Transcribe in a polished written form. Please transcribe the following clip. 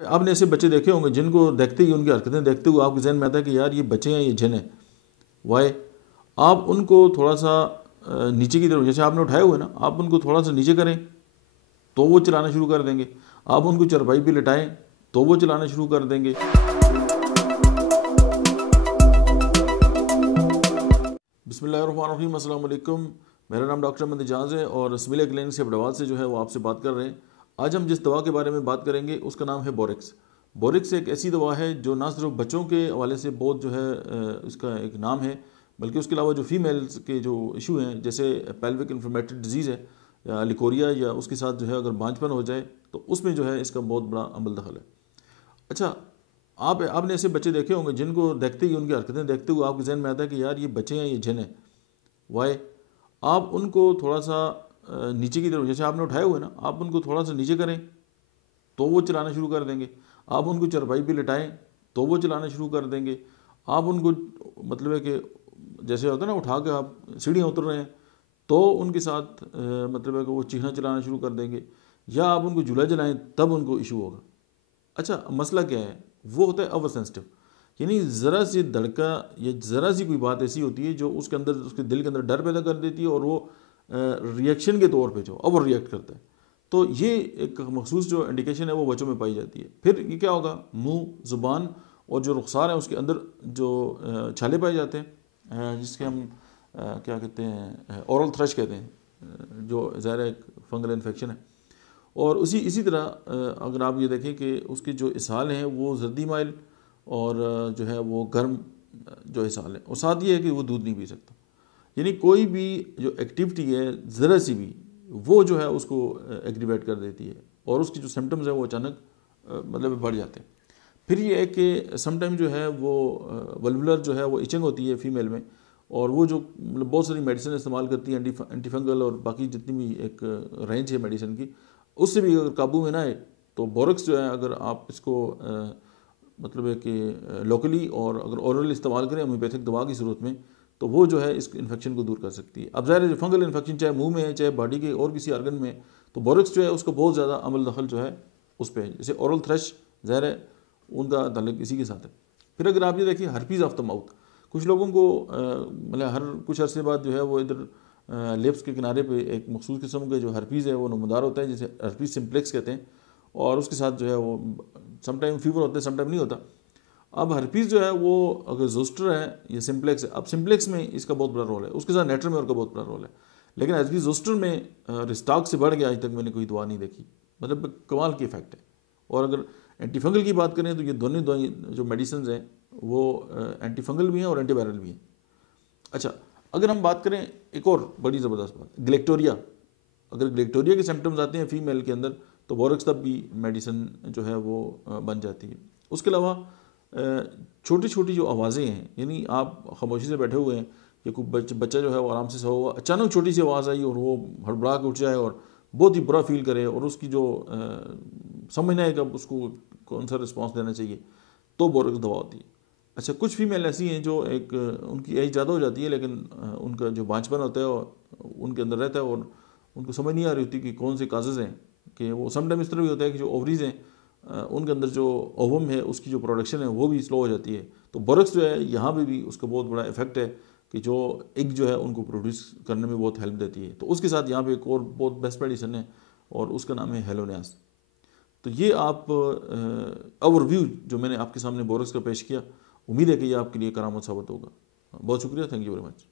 आपने ऐसे बच्चे देखे होंगे जिनको देखते ही, उनकी हरकतें देखते हुए आपके जहन में आता है कि यार ये बच्चे हैं, ये जिन है। वाई आप उनको थोड़ा सा नीचे की तरफ, जैसे आपने उठाए हुए ना, आप उनको थोड़ा सा नीचे करें तो वो चलाना शुरू कर देंगे। आप उनको चरपाई पे लिटाएं तो वो चलाना शुरू कर देंगे। बिस्मिल्लाहिर्रहमानिर्रहीम, अस्सलाम वालेकुम। मेरा नाम डॉक्टर अहमद एजाज है और सिविल क्लिनिक से हैदराबाद से जो है वो आपसे बात कर रहे हैं। आज हम जिस दवा के बारे में बात करेंगे उसका नाम है बोरेक्स। बोरेक्स एक ऐसी दवा है जो ना सिर्फ बच्चों के हवाले से बहुत जो है इसका एक नाम है, बल्कि उसके अलावा जो फीमेल्स के जो इशू हैं, जैसे पेल्विक इन्फ्लेमेटरी डिजीज़ है या लिकोरिया, या उसके साथ जो है अगर बांझपन हो जाए तो उसमें जो है इसका बहुत बड़ा अमल दखल है। अच्छा, आपने ऐसे बच्चे देखे होंगे जिनको देखते ही, उनकी हरकतें देखते हुए आपके जहन में आता है कि यार ये बच्चे हैं, ये जिन है। वाई आप उनको थोड़ा सा नीचे की तरफ, जैसे आपने उठाए हुए ना, आप उनको थोड़ा सा नीचे करें तो वो चलाना शुरू कर देंगे। आप उनको चरपाई पे लिटाएं तो वो चलाना शुरू कर देंगे। आप उनको, मतलब है कि जैसे होता है ना, उठा के आप सीढ़ियाँ उतर रहे हैं तो उनके साथ मतलब है कि वो चीखना चलाना शुरू कर देंगे, या आप उनको झूला जलाएं तब उनको इशू होगा। अच्छा, मसला क्या है? वो होता है ओवर सेंसिटिव, यानी ज़रा सी धड़का या ज़रा सी कोई बात ऐसी होती है जो उसके अंदर, उसके दिल के अंदर डर पैदा कर देती है और वो रिएक्शन के तौर पे जो ओवर रिएक्ट करता है। तो ये एक मखसूस जो इंडिकेशन है वो बच्चों में पाई जाती है। फिर ये क्या होगा? मुंह, ज़ुबान और जो रुखसार है उसके अंदर जो छाले पाए जाते हैं, जिसके हम क्या कहते हैं, ओरल थ्रश कहते हैं, जो ज़ाहिर है एक फंगल इन्फेक्शन है। और इसी तरह अगर आप ये देखें कि उसके जो इसहाल हैं वो जर्दी माइल और जो है वो गर्म जो इसहाल है, और साथ ये है कि वो दूध नहीं पी सकता। यानी कोई भी जो एक्टिविटी है ज़रा सी भी, वो जो है उसको एग्रीवेट कर देती है और उसकी जो सिम्टम्स है वो अचानक मतलब बढ़ जाते हैं। फिर ये है कि समटाइम जो है वो वल्वुलर जो है वो इचिंग होती है फीमेल में, और वो जो मतलब बहुत सारी मेडिसिन इस्तेमाल करती है, एंटीफंगल और बाकी जितनी भी एक रेंज है मेडिसिन की, उससे भी अगर काबू में ना आए तो बोरेक्स जो है, अगर आप इसको मतलब है कि लोकली और अगर ओरल इस्तेमाल करें होम्योपैथिक दवा की सूरत में, तो वो जो है इस इन्फेक्शन को दूर कर सकती है। अब ज़ाहिर है फंगल इन्फेक्शन चाहे मुंह में है चाहे बॉडी के और किसी आर्गन में, तो बोरेक्स जो है उसका बहुत ज़्यादा अमल दखल जो है उस पर है। जैसे ओरल थ्रश, ज़ाहिर है उनका ताल्लुक इसी के साथ है। फिर अगर आप ये देखिए हर्पीज़ ऑफ द माउथ, कुछ लोगों को मतलब हर कुछ अरसे बाद जो है वो इधर लिप्स के किनारे पे एक मखसूस किस्म का जो हर्पीज़ है वो नमदार होता है, जिसे हर्पीज़ सिम्प्लेक्स कहते हैं, और उसके साथ जो है वो समटाइम फीवर होता है, समटाइम नहीं होता। अब हर्पीज़ जो है वो अगर जोस्टर है या सिम्प्लेक्स है, अब सिम्प्लेक्स में इसका बहुत बड़ा रोल है, उसके साथ नेट्रोमेयर का बहुत बड़ा रोल है, लेकिन हर्पीज़ जोस्टर में रिस्टाक से बढ़ गया, आज तक मैंने कोई दवा नहीं देखी, मतलब कमाल की इफेक्ट है। और अगर एंटीफंगल की बात करें तो ये दोनों जो मेडिसिन हैं वो एंटीफंगल भी हैं और एंटीवायरल भी हैं। अच्छा, अगर हम बात करें एक और बड़ी ज़बरदस्त बात, ग्लेक्टोरिया, अगर ग्लेक्टोरिया के सिम्टम्स आते हैं फीमेल के अंदर तो बोरेक्स तब भी मेडिसिन जो है वो बन जाती है। उसके अलावा छोटी छोटी जो आवाज़ें हैं, यानी आप खामोशी से बैठे हुए हैं या कोई बच्चा जो है वो आराम से सो हुआ, अचानक छोटी सी आवाज़ आई और वो हड़बड़ा के उठ जाए और बहुत ही बुरा फील करे, और उसकी जो समझना है कि अब उसको कौन सा रिस्पॉन्स देना चाहिए, तो बोरेक्स दवा होती है। अच्छा, कुछ फीमेल ऐसी हैं जो एक उनकी एज ज़्यादा हो जाती है लेकिन उनका जो बांझपन होता है और उनके अंदर रहता है, और उनको समझ नहीं आ रही होती कि कौन से काजेज़ हैं, कि वो समटाइम इस तरह भी होता है कि जो ओवरीज हैं उनके अंदर जो ओवम है उसकी जो प्रोडक्शन है वो भी स्लो हो जाती है। तो बोरेक्स जो है यहाँ पे भी उसका बहुत बड़ा इफेक्ट है कि जो एग जो है उनको प्रोड्यूस करने में बहुत हेल्प देती है। तो उसके साथ यहाँ पे एक और बहुत बेस्ट मेडिसिन है और उसका नाम है हेलोनियास। तो ये आप ओवरव्यू जो मैंने आपके सामने बोरेक्स का पेश किया, उम्मीद है कि ये आपके लिए करामत साबित होगा। बहुत शुक्रिया, थैंक यू वेरी मच।